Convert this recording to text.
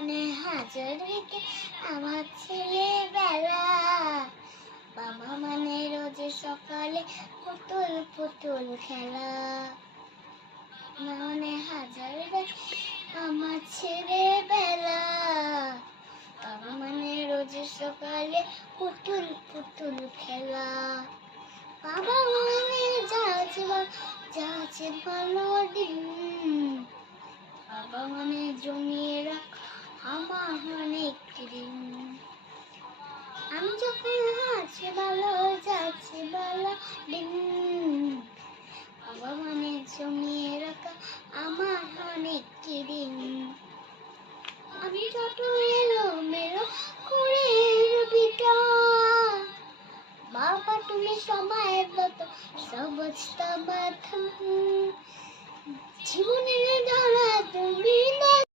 মানে হাজার রেখে আমার ছেলেবেলা। বাবা মানে রোজ সকালে পুতুল পুতুল খেলা। মানে হাজার রেখে আমার ছেলেবেলা। বাবা মানে রোজ সকালে পুতুল পুতুল খেলা। বাবা মানে যাচ্ছে ভালো দিন। বাবা মানে জমিয়ে রাখ আমার অনেক দিন। আমি যখন আছে ভালো যাচ্ছে ভালো দিন। বাবা মানে জমিয়ে রাখা আমার অনেক দিন। আমি যত এলো মেলো করে রবিটা। বাবা তুমি সময়ের মতো সবজটা মাথা। জীবনের ধারা তুমি না